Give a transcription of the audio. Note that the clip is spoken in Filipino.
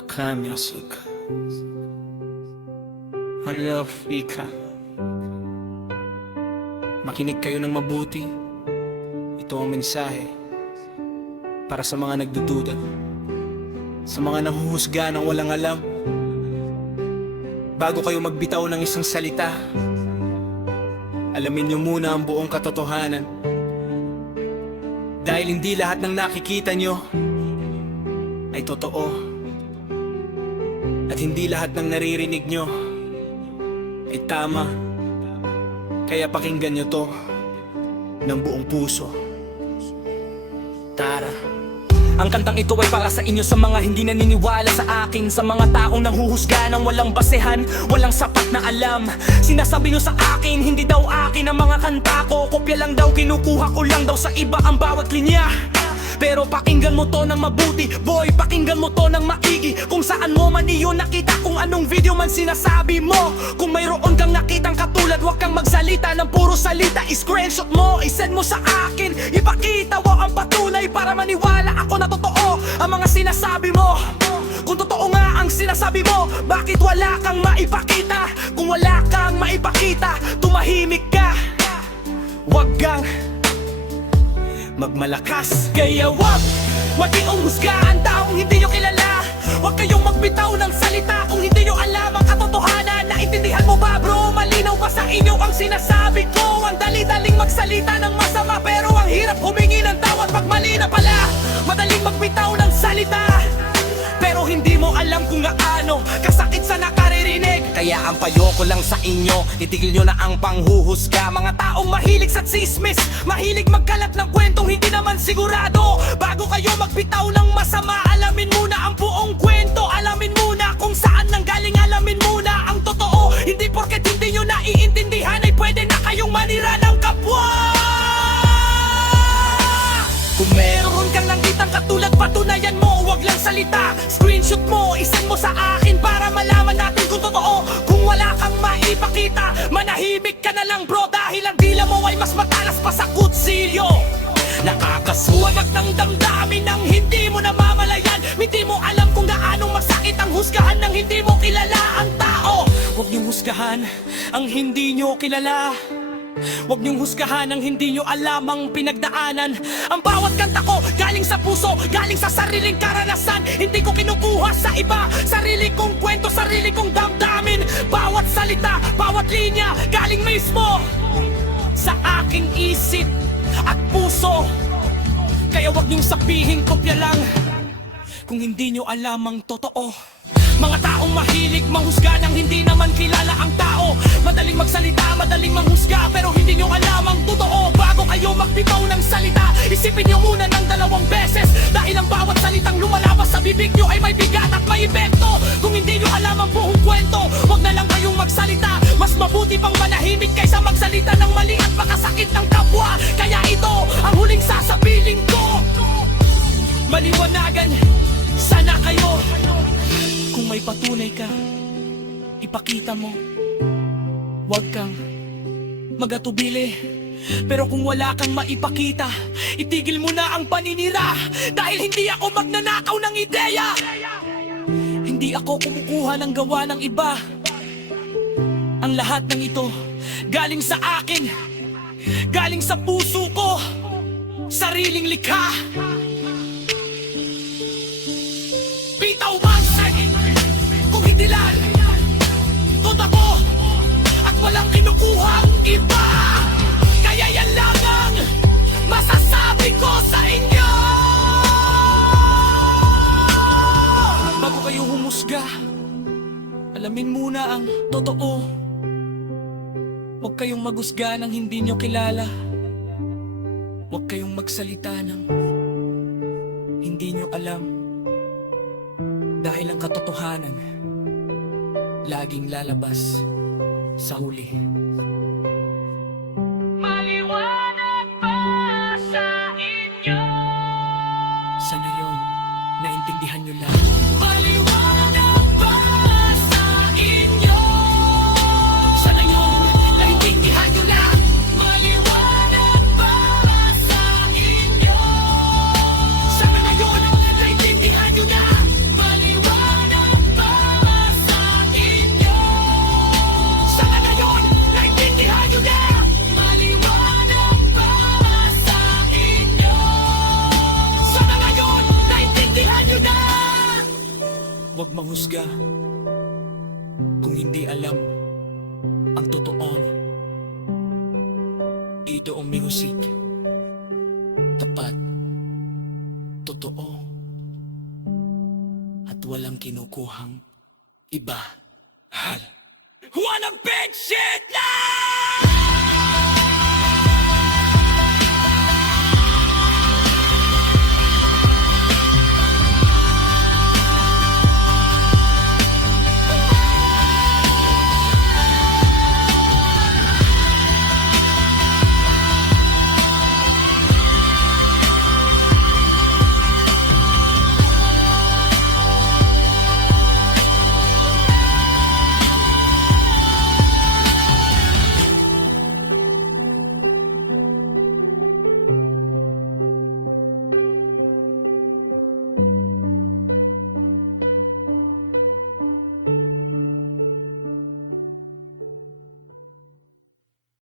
Akamiasug Hello, Fika. Makinig kayo ng mabuti. Ito ang mensahe para sa mga nagdududa, sa mga nanghuhusga ng walang alam. Bago kayo magbitaw ng isang salita, alamin niyo muna ang buong katotohanan. Dahil hindi lahat ng nakikita niyo ay totoo, at hindi lahat ng naririnig nyo ay tama. Kaya pakinggan nyo to ng buong puso. Tara. Ang kantang ito ay para sa inyo, sa mga hindi naniniwala sa akin, sa mga taong nanghuhusga ng walang basehan, walang sapat na alam. Sinasabi nyo sa akin, hindi daw akin ang mga kanta ko, kopya lang daw, kinukuha ko lang daw sa iba ang bawat linya. Pero pakinggan mo to ng mabuti, boy, pakinggan mo to ng maigi. Kung saan mo man iyon nakita, kung anong video man sinasabi mo. Kung mayroon kang nakitang katulad, huwag kang magsalita ng puro salita. I-screenshot mo, i-send mo sa akin, ipakita mo ang patunay para maniwala ako na totoo ang mga sinasabi mo. Kung totoo nga ang sinasabi mo, bakit wala kang maipakita? Kung wala kang maipakita, tumahimik ka. Huwag kang magmalakas. Kaya wag iyong husgahan taong hindi nyo kilala. Huwag kayong magbitaw ng salita kung hindi nyo alam ang katotohanan. Naintindihan mo ba, bro? Malinaw ba sa inyo ang sinasabi ko? Ang dali-daling magsalita ng masama, pero ang hirap humingi ng tawad pag mali na pala. Madaling magbitaw ng salita, pero hindi mo alam kung gaano kasakit sa nakaririnig. Kaya ang payo ko lang sa inyo, itigil nyo na ang panghuhusga. Mga taong mahilig sa tsismis, mahilig magkalat ng kwentong hindi naman sigurado. Bago kayo magbitaw ng masama, alamin muna ang buong kwento. Alamin muna kung saan nanggaling, alamin muna ang totoo. Hindi porket hindi nyo naiintindihan ay pwede na kayong manira ng kapwa. Kung meron kang nakitang katulad, patunayan mo, wag lang salita. Screenshot mo, isend mo sa akin para malaman natin kung totoo. Kung wala kang maipakita, manahimik ka na lang, bro, dahil ang dila mo ay mas matalas pa sa kutsilyo. Nakakasuwag ng damdamin ng hindi mo namamalayan. Hindi mo alam kung gaano masakit ang husgahan ng hindi mo kilala ang tao. Huwag niyong husgahan ang hindi niyo kilala. Huwag niyong husgahan ang hindi nyo alam ang pinagdaanan. Ang bawat kanta ko galing sa puso, galing sa sariling karanasan. Hindi ko kinukuha sa iba, sarili kong kwento, sarili kong damdamin. Bawat salita, bawat linya, galing mismo sa aking isip at puso. Kaya huwag niyong sabihin kopya lang kung hindi nyo alam ang totoo. Mga taong mahilig manghusga nang hindi naman kilala ang tao. Madaling magsalita, madaling manghusga, pero hindi nyo alam ang totoo. Bago kayo magbitaw ng salita, isipin nyo muna ng 2 beses. Dahil ang bawat salitang lumalabas sa bibig nyo ay may bigat at may epekto. Kung hindi nyo alam ang buong kwento, huwag na lang kayong magsalita. Mas mabuti pang manahimik kaysa magsalita ng mali at makasakit ng kapwa. Kaya ito ang huling sasabihin ko, maliwanagan sana kayo. Kung may patunay ka, ipakita mo. Huwag kang magatubili. Pero kung wala kang maipakita, itigil mo na ang paninira. Dahil hindi ako magnanakaw ng ideya. Hindi ako kumukuha ng gawa ng iba. Ang lahat ng ito galing sa akin, galing sa puso ko, sariling likha. Bitaw bang kung hindi lang totoo at walang kinukuhang iba. Kaya yan lang ang masasabi ko sa inyo. Bago kayo humusga, alamin muna ang totoo. Huwag kayong maghusga ng hindi nyo kilala. Huwag kayong magsalita ng hindi nyo alam. Dahil ang katotohanan laging lalabas sa huli. Maliwanag ba sa inyo? Sana yun, naintindihan nyo lang. Maliwanag ba sa inyo? Sana yun, naintindihan nyo lang. Maliwanag ba sa inyo? Sana yun, naintindihan nyo lang. Maliwanag Huwag manghusga kung hindi alam ang totoon. Ito ang music. Tapat, totoo, at walang kinukuhang iba. Hal. Wanna big shit now?